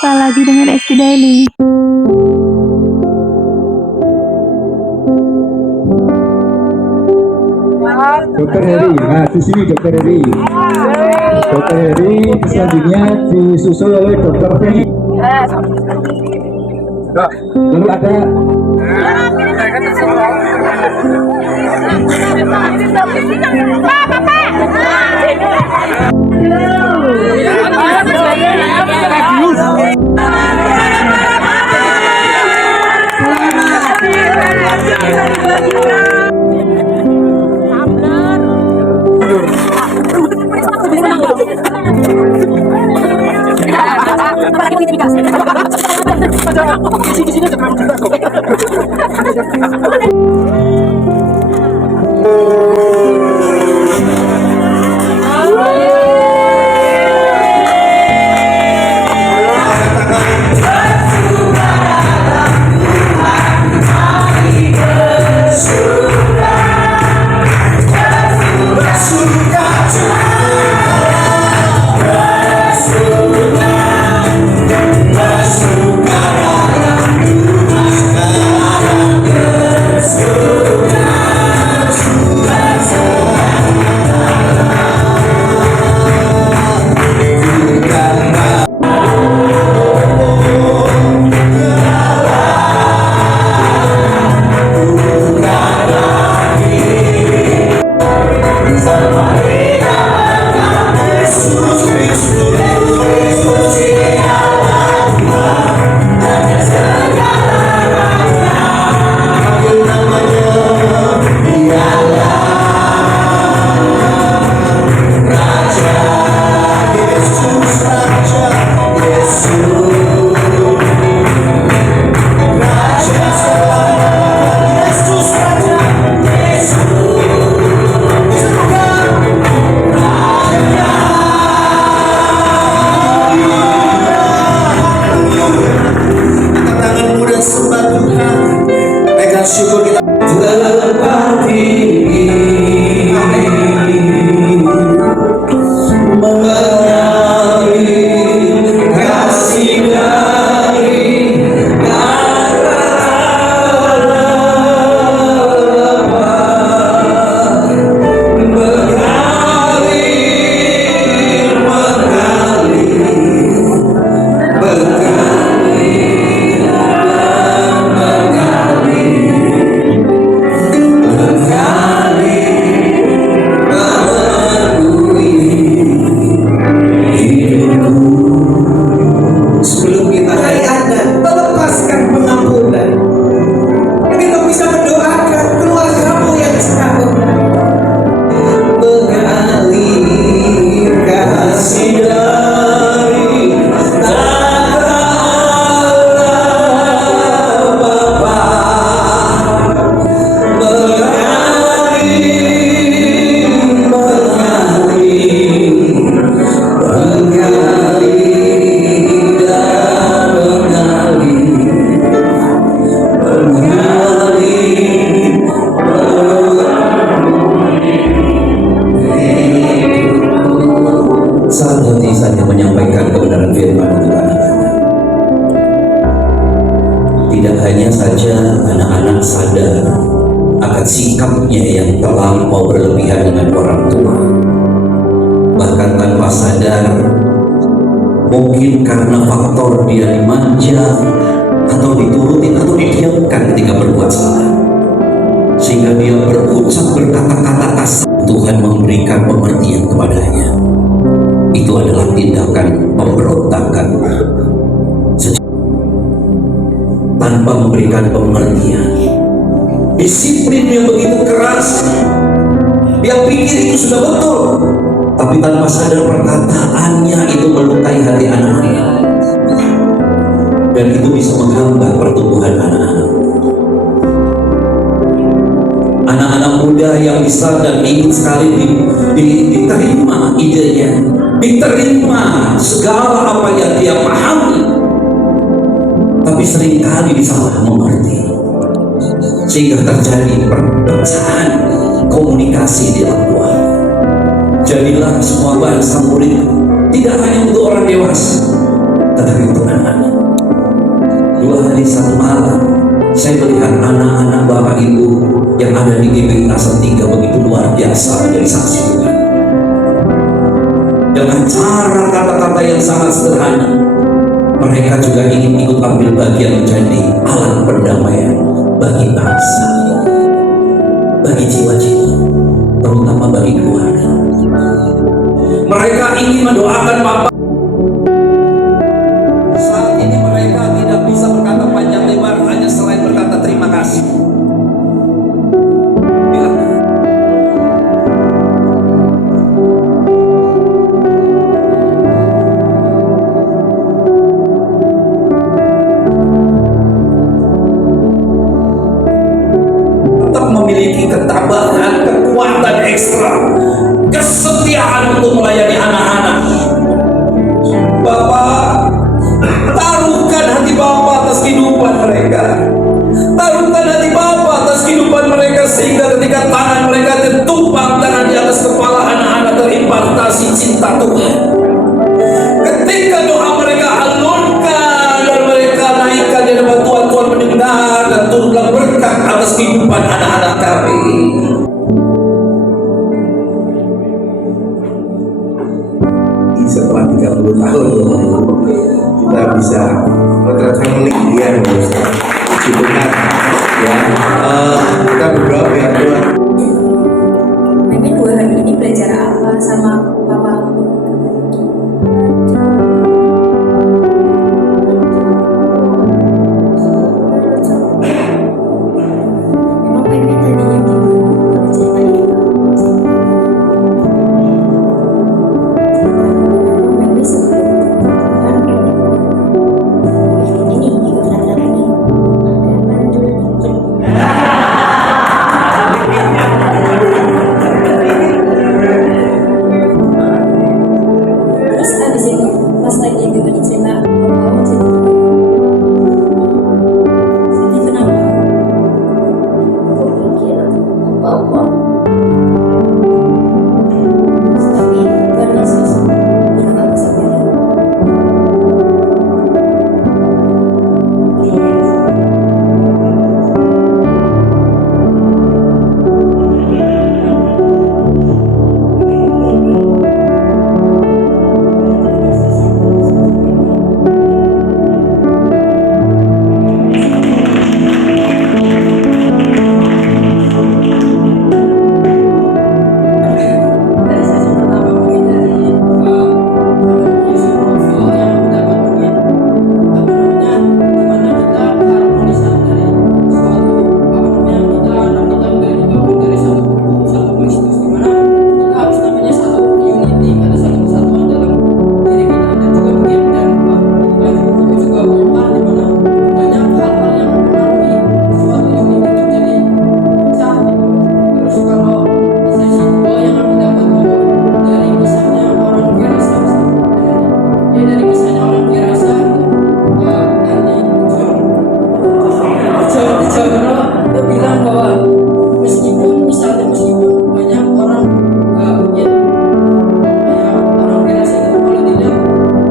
Jumpa lagi dengan Esti Daily. Dokter Heri, nah di sini Dokter Heri. Dokter Heri selanjutnya disusul oleh Dokter Feni. Lalu ada syukur kita terlepas tinggi mengalami kasih dari saja menyampaikan kebenaran firman untuk anak-anak. Tidak hanya saja anak-anak sadar akan sikapnya yang terlampau berlebihan dengan orang tua, bahkan tanpa sadar, mungkin karena faktor dia dimanja atau diturutin atau didiamkan ketika berbuat salah, sehingga dia berucap berkata-kata kasar. Tuhan memberikan pengertian kepadanya. Itu adalah tindakan pemberontakan tanpa memberikan pengertian. Disiplinnya begitu keras, dia pikir itu sudah betul, tapi tanpa sadar perkataannya itu melukai hati anak-anak, dan itu bisa menghambat pertumbuhan anak-anak. Anak-anak muda yang bisa dan ingin sekali diterima idenya, diterima segala apa yang dia pahami, tapi seringkali disalah mengerti, sehingga terjadi perpecahan komunikasi di dalam keluarga. Jadilah semua bahasa murid tidak hanya untuk orang dewasa, tetapi untuk anak-anak. 2 hari 1 malam, saya melihat anak-anak Bapak Ibu yang ada di GBI Asal 3 begitu luar biasa menjadi saksi Tuhan. Dengan cara kata-kata yang sangat sederhana, mereka juga ingin ikut ambil bagian menjadi alat perdamaian bagi bangsa, bagi jiwa-jiwa, terutama bagi keluarga. Mereka ingin mendoakan Bapak. Saat ini mereka tidak bisa berkata panjang lebar, hanya selain berkata terima kasih. Bilang, tetap memiliki ketabahan, kekuatan ekstra, kesetiaan untuk melayani anak-anak. Bapak, taruhkan hati Bapak atas kehidupan mereka. Taruhkan hati Bapak atas kehidupan mereka, sehingga ketika tangan mereka tertumpang tangan di atas kepala anak-anak, terimpartasi cinta Tuhan. Ketika doa mereka alunkan dan mereka naikkan di hadapan Tuhan, Tuhan mendengar dan turunlah berkat atas kehidupan anak-anak kami. Setelah 30 tahun kita bisa family ya, puji Tuhan ya. Kita berdoa biar Tuhan. Mimin 2 hari ini belajar apa sama Papa? Emang Mimin tadinya gimana? Ceritain. Mimin sebelum Tuhan ini ikut latihan ini. Terus abis itu pas lagi dengerin cerita Papa jadi sedih. Kenapa? Aku pikir Papa. Tapi Tuhan Yesus bilang apa sama dia? Dari sesi pertama mungkin dari isi profil yang dapat mungkin gimana kita harmonisan dari suatu kita anak kita menjadi digabung dari satu Kristus, dimana kita harus namanya satu unity, ada satu kesatuan dalam diri kita, dan juga mungkin dan itu juga bongkar dimana banyak hal-hal yang mempengaruhi suatu unity itu jadi pecah gitu. Terus kalau di sesi 2 yang aku dapat bahwa dari kisahnya orang Gerasa, dari kisahnya orang Gerasa Andy John dia bilang bahwa meskipun banyak orang mungkin kayak orang Gerasa itu kalau dilihat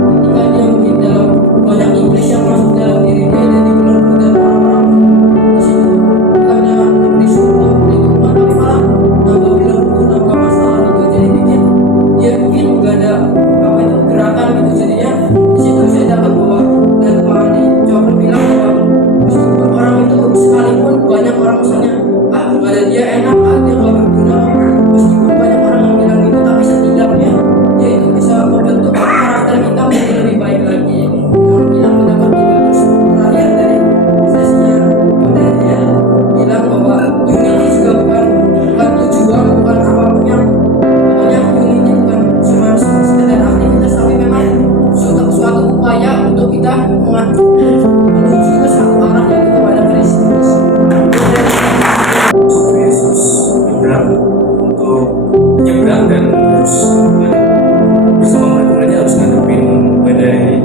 ketika dia mungkin dalam banyak iblis yang masuk dalam diri dia, jadi belum dan orang-orang di situ bukannya memberi syukur, memberi dukungan, tapi malah nambah belenggu, nambah masalah itu, jadi bikin dia mungkin juga ada gerakan gitu. Jadinya di situ saya dapat bahwa, dan Pak Adi coba bilang bahwa meskipun orang itu sekalipun banyak orang misalnya nggak ada dia enak, dia nggak berguna, meskipun banyak orang yang bilang gitu, tapi setidaknya dia itu bisa membentuk karakter kita menjadi lebih baik lagi. Orang bilang mendapat itu. Terus terakhir dari sesinya dari dia bilang bahwa unity juga bukan tujuan, bukan apapun yang pokoknya unity bukan cuma sekedar aktivitas, tapi memang suatu upaya untuk kita menuju ke satu arah, yaitu kepada Kristus. Yesus menyeberang untuk menyeberang dan terus bersama mereka harus ngadepin badai.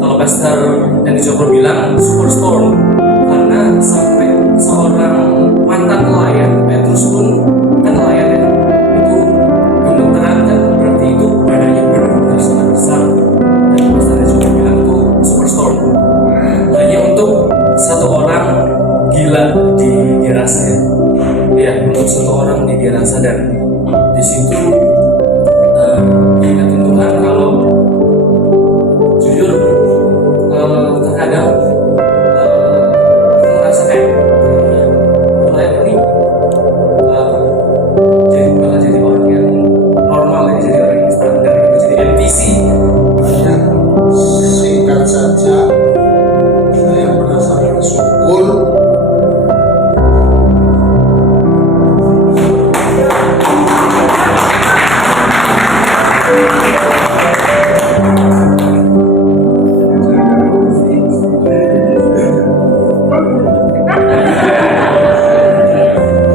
Kalau Pastor dan Joko bilang superstorm, karena sampai seorang mantan nelayan Petrus pun kan nelayan ya, itu gemeteran, dan berarti itu badainya benar-benar sangat besar. Dan Pastor dan Joko bilang itu superstorm hanya untuk saja saya merasa bersyukur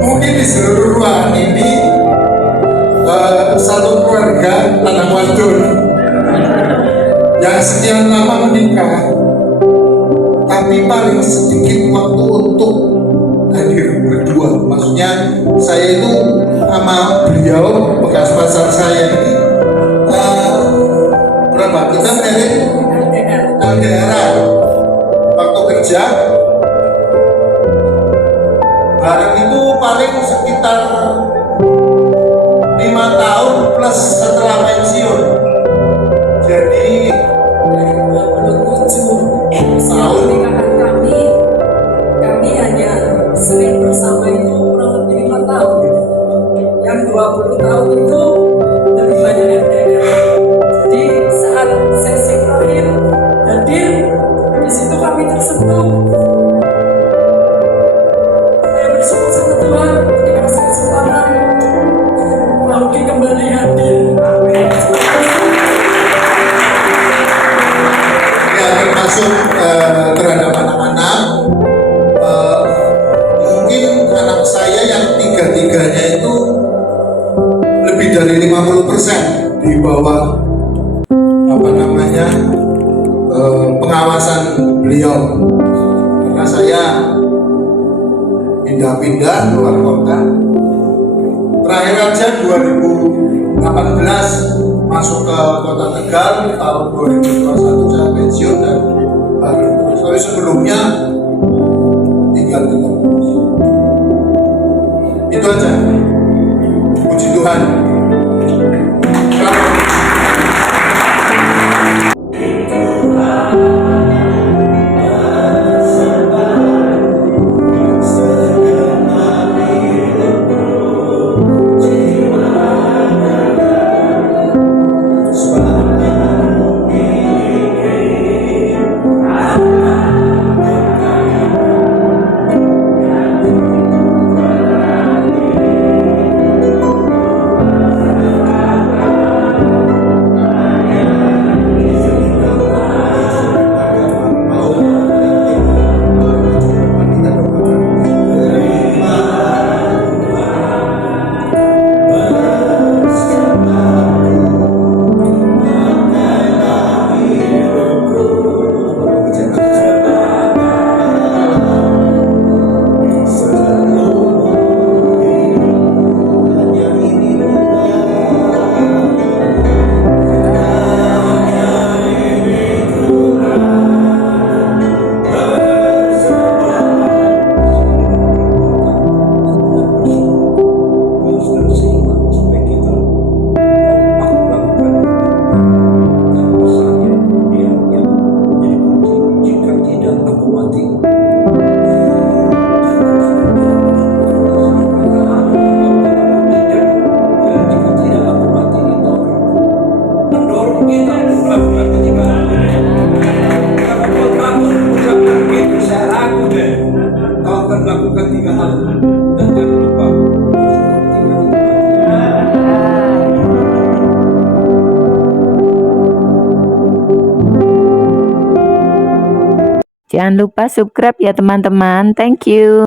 mungkin di seluruh ruangan ini satu keluarga lanang wadon yang sekian lama menikah tapi paling sedikit waktu untuk hadir berdua. Maksudnya saya itu sama beliau bekas pacar saya ini berapa kita merit LDR waktu kerja bareng itu paling sekitar 5 tahun plus setelah pensiun. Jadi 27 tahun pernikahan kami hanya sering bersama itu kurang lebih 5 tahun. Yang 20 tahun itu lebih banyak LDR. Jadi saat sesi terakhir hadir di situ kami tersentuh. Saya bersyukur sama Tuhan dikasih kesempatan Augie kembali hadir. Amin. ya termasuk terhadap anak-anak mungkin anak saya yang tiga-tiganya itu lebih dari 50% di bawah apa namanya pengawasan beliau karena saya pindah-pindah keluar kota. Terakhir aja 2018 masuk ke kota Tegal, tahun 2021 saya pensiun dan balik terus. Tapi sebelumnya tinggal di terus. Itu aja. Puji Tuhan. Jangan lupa subscribe ya teman-teman. Thank you.